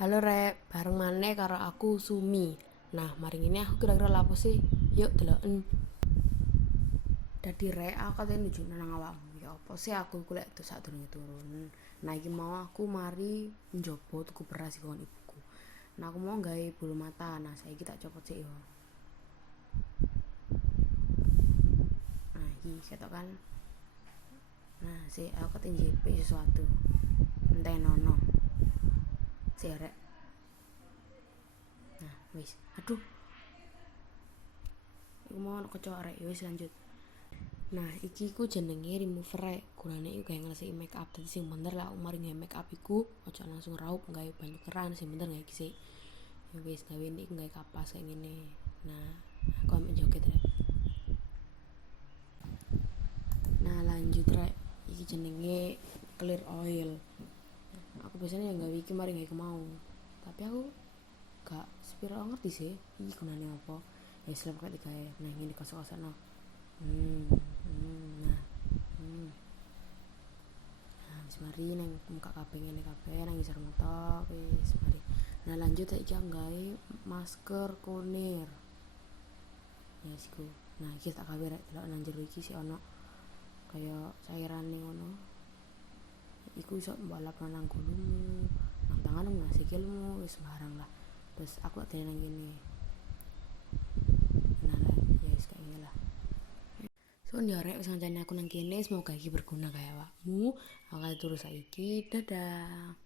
Halo Rek, bareng maneh karo aku Sumi. Nah, maring ini aku kira-kira lapo sih? Yuk deloken. Dadi Rek, aku katanya nunjukno nang awakmu. Ya apa sih aku iku lek tuh sadurunge turun. Nah, iki mau aku mari njobo tuku beras iku kon ibuku. Nah, aku mau gawe bulu mata. Nah, saiki tak copot sik yo. Nah, iki ketok kan. Nah, aku ketinjep sesuatu. Entenono. Sik Rek. Nah, wis. Aduh, iku mau kecoak Rek. Wis lanjut. Nah, iki ku jenenge remover rek. Gunane iku gawe ngresiki make up. Dadi sing bener lah mari gawe make up iku aja langsung raup gawe banyu keran, sing bener gawe iki sik. Ya wis gawe iki gawe kapas kayak ngene. Nah, aku ambil joget rek. Nah, lanjut rek. Iki jenenge clear oil. Aku biasanya yang gawe iki mari gawe mau. Tapi aku gak sepiro ngerti sih iki gunane apa. Ya selep kok digawe. Nah, ngene kosok-kosokno. Nah. Nah, wis mari nang muka kabeh ngene kabeh nang ngisor mata wis mari. Nah, lanjut iki gawe masker kunir. Ya siku. Nah, iki tak gawe rek delok nang jero iki sik ono kaya cairane ngono. Iku iso mbalap nang gulumu, nang tanganmu, nang sikilmu, wis sembarang lah. Terus aku tak nang kene. Nah, ya wis kayak ngene lah. So njarek wis ngancani aku nang kene, semoga iki berguna kaya awakmu. Aku turu saiki. Dadah.